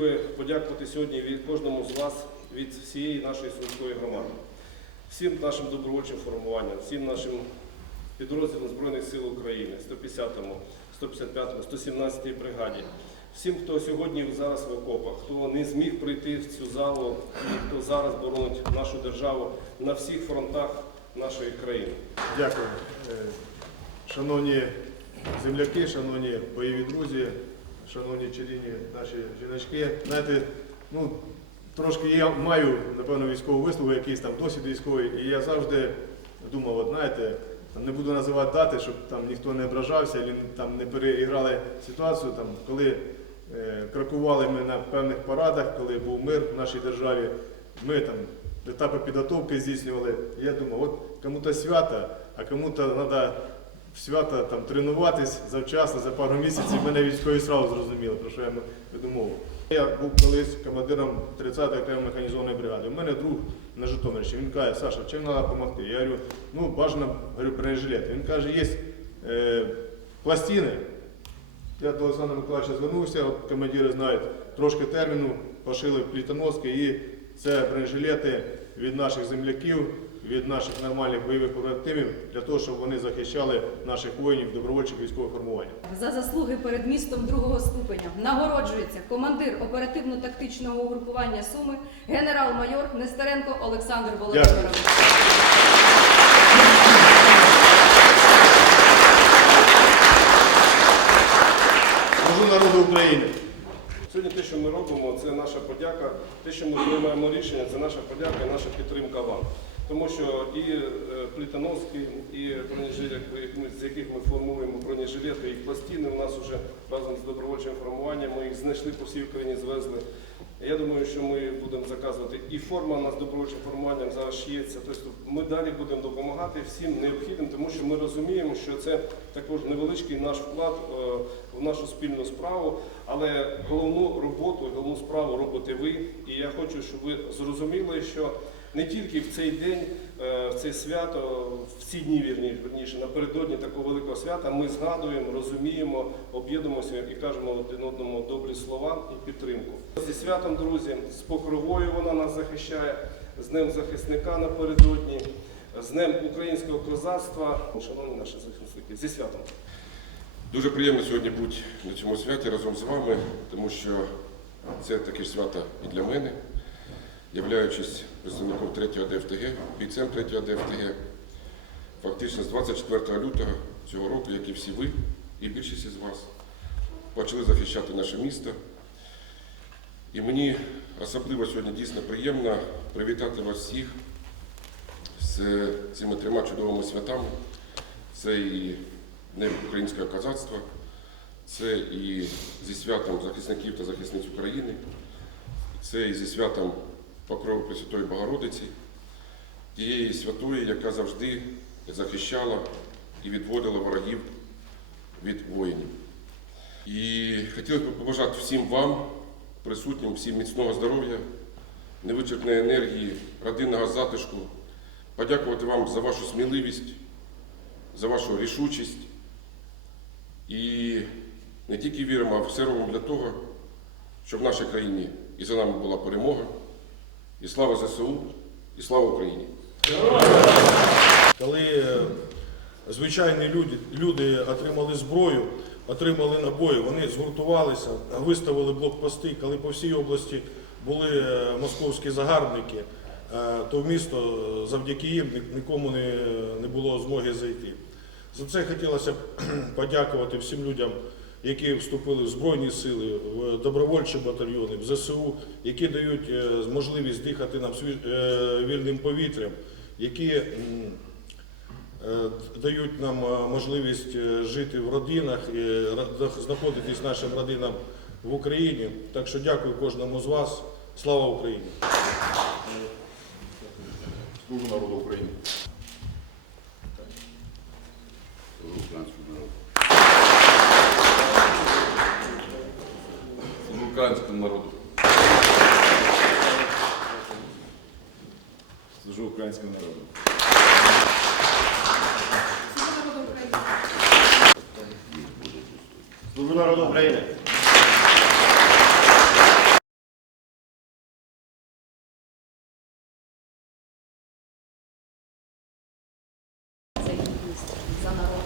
би подякувати сьогодні від кожному з вас від всієї нашої сумської громади, всім нашим добровольчим формуванням, всім нашим підрозділам Збройних сил України, 150-му, 155-му, 117-й бригаді, всім, хто сьогодні зараз в окопах, хто не зміг прийти в цю залу хто зараз боронить нашу державу на всіх фронтах нашої країни. Дякую. Е, Шановні земляки, шановні бойові друзі, шановні чарівні наші жіночки. Знаєте, ну, трошки я маю, напевно, військову вислугу, якийсь там досвід військовий, і я завжди думав, от знаєте, не буду називати дати, щоб там ніхто не ображався, там не переіграли ситуацію, там, коли е, крокували ми на певних парадах, коли був мир в нашій державі, ми там етапи підготовки здійснювали. Я думав, от кому-то свято, а кому-то треба в свято там, тренуватись завчасно, за пару місяців. Мене військові сразу зрозуміли, про що я думав. Я був колись командиром 30-ї окремої механізованої бригади. У мене друг на Житомирщині. Він каже, Саша, чим треба допомогти? Я говорю, ну бажано говорю, бронежилет. Він каже, є е, пластини. Я до Олександра Миколаївича звернувся, от командири знають, трошки терміну, пошили плітоноски і це бронежилети від наших земляків, від наших нормальних бойових побратимів, для того, щоб вони захищали наших воїнів добровольчих військових формувань. За заслуги перед містом другого ступеня нагороджується командир оперативно-тактичного угрупування Суми, генерал-майор Нестеренко Олександр Володимирович. Служу народу України. Сьогодні те, що ми робимо, це наша подяка. Те, що ми приймаємо рішення, це наша подяка і наша підтримка вам. Тому що і е, плітоноски, і бронежилети, з яких ми формуємо бронежилети, і пластини у нас вже разом з добровольчим формуванням, ми їх знайшли по всій Україні, звезли. Я думаю, що ми будемо заказувати і форма у нас добровольчим формуванням зараз шиється. Тобто ми далі будемо допомагати всім необхідним, тому що ми розуміємо, що це також невеличкий наш вклад е, в нашу спільну справу. Але головну роботу, головну справу робите ви. І я хочу, щоб ви зрозуміли, що не тільки в цей день, е, в це свято, в ці дні вірніше, напередодні такого великого свята, ми згадуємо, розуміємо, об'єднуємося і кажемо один одному добрі слова і підтримку. Зі святом, друзі, з покровою вона нас захищає, з Днем захисника напередодні, з Днем українського козацтва. Шановні наші захисники, зі святом. Дуже приємно сьогодні бути на цьому святі разом з вами, тому що це таке свято і для мене, являючись представником 3-го ДФТГ, бійцем 3-го ДФТГ. Фактично з 24 лютого цього року, як і всі ви, і більшість із вас, почали захищати наше місто. І мені особливо сьогодні дійсно приємно привітати вас всіх з цими трьома чудовими святами. Це і Днем українського козацтва, це і зі святом захисників та захисниць України, це і зі святом Покрови Пресвятої Богородиці, тієї святої, яка завжди захищала і відводила ворогів від воїнів. І хотілося б побажати всім вам, присутнім, всім міцного здоров'я, невичерпної енергії, родинного затишку, подякувати вам за вашу сміливість, за вашу рішучість. І не тільки віримо, а все робимо для того, щоб в нашій країні і за нами була перемога, і слава ЗСУ, і слава Україні. Коли е, звичайні люди, люди отримали зброю, отримали набої, вони згуртувалися, виставили блокпости, коли по всій області були е, московські загарбники, е, то в місто завдяки їм нікому не було змоги зайти. За це хотілося б подякувати всім людям, які вступили в Збройні сили, в добровольчі батальйони, в ЗСУ, які дають е, можливість дихати нам е, вільним повітрям, які е, дають нам можливість жити в родинах, і знаходитись нашим родинам в Україні. Так що дякую кожному з вас. Слава Україні! Служу народу України. українського народу. Служу народу України! За народ.